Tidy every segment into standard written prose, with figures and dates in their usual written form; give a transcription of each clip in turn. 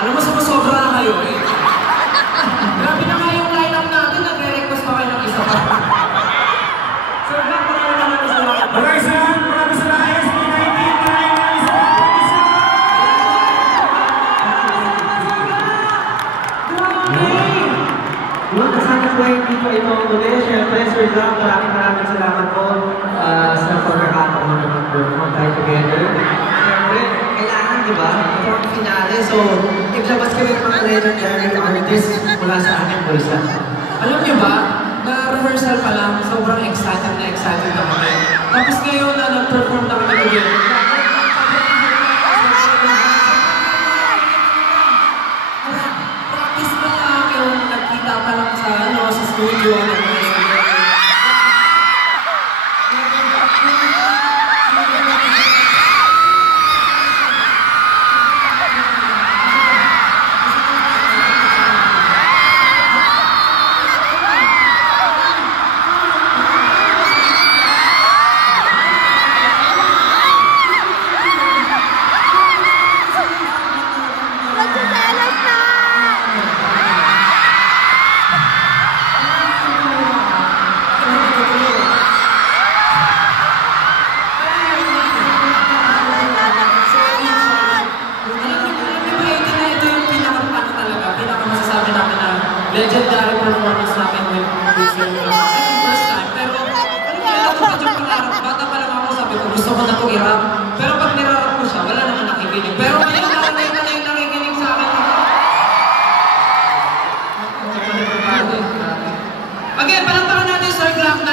Alam mo, sumusobra na kayo eh. Grabe na nga yung line-up natin, nagre-request pa kayo ng isa pa. So, maraming salamat. Maraming salamat SB19 kasama po yung dito ito muli. Siyempre, Sir Zach, maraming salamat po sa pagkakataon na mag-perform tayo together. Siyempre, kailangan, di ba? Ito ang finale. So, iglabas kami ng mga legendary artists mula sa aking bulsa. Alam niyo ba, na-rehearsal pa lang, sobrang excited na kami. Tapos ngayon na nag-perform na kami together. Practice pa lang yung nagkita pa lang sa studio. Legendary performance namin with Sir Zach. First time, pero kailan ko medyo pangarap. Bata pa lang ako, sabi ko, gusto ko na itong i-rap. Pero pag nirarap ko siya, wala naman nakikinig. Pero ngayon, nakalay ka na yung nakikinig sa akin. Again, palampakan natin Sir Cloud9.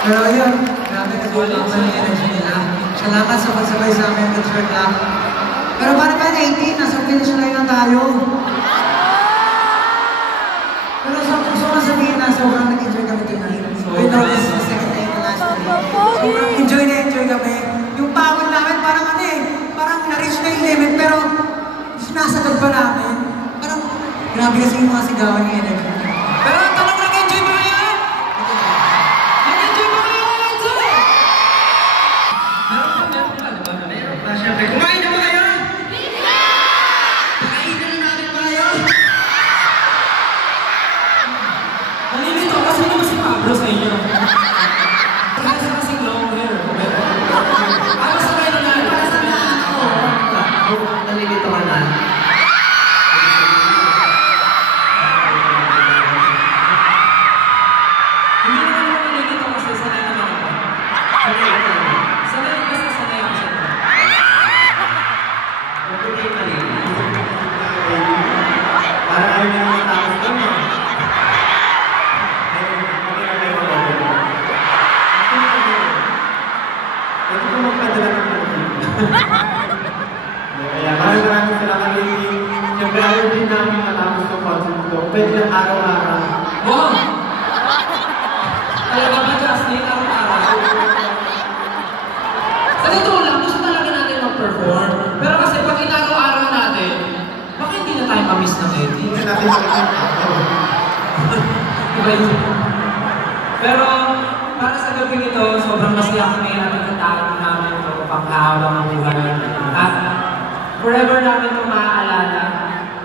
Pero ayun, grabe nag-ulang sa energy nila. Salamat sa pagsabay sa amin with Sir Cloud. Pero para ba 18, nasa finish line na tayo. Pero gusto ko sabihin na sobrang nag-enjoy kami tonight. We know this is the second day na last day. Sobrang enjoy kami. Yung pagod namin parang parang na-reach na yung limit pero sinasagad pa namin. Parang grabe kasi yung mga sigawan ni energy. Pero tanong, nag-enjoy ba kayo? Nag-enjoy ba kayo? Meron pa, diba? Meron pa, syempre. Kumain na ba kayo? Nalilito kasi naman si Pablo sa inyo. Kaya siya kasing long hair. Ano sa kayo na? Para sa na ako. Nalilito ka na. Hindi naman naman nalilito kasi sanay naman ako. Sanay kasi sanay ako siya. Hindi mali. Para ayaw niya naman tapos kami. Pwede ko magpadala ng kaya maraming salamat rin. Siyempre ayaw din namin matapos ng concert ito. Pwede lang araw-araw. Wow! Talaga ba, Justin? Araw-araw? Sa totoo lang, gusto talaga natin mag-perform. Pero kasi pag inaraw-araw natin, baka hindi na tayo mamiss ng Eddie. Hindi natin Diba yun? Pero para sa gabi ito, sobrang masaya kami at nagkataon namin ito panghahabang ang buhay. At forever namin ito maaalala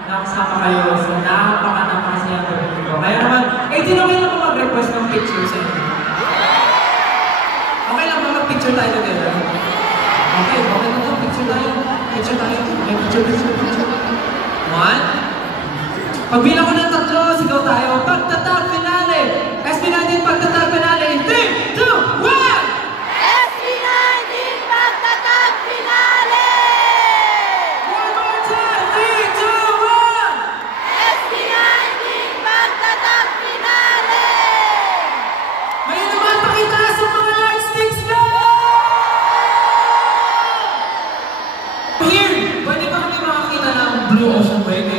na kasama kayo sa napaka-napakasayang gabi ito. Kaya naman, tinawin ako mag-request ng picture sa inyo. Okay lang ba mag-picture tayo together? Okay na ito. Picture tayo. Okay, picture. One. Pagbilang ko ng 3, sigaw tayo. Pagtatag finale! SB19 pagtatag finale in 3, 2, 1! SB19 pagtatag finale! One more time! 3, 2, 1! SB19 pagtatag finale! Ngayon naman, pakita sa mga lightsticks ko! Here, pwede ba kami makakita ng Blue Ocean Wave?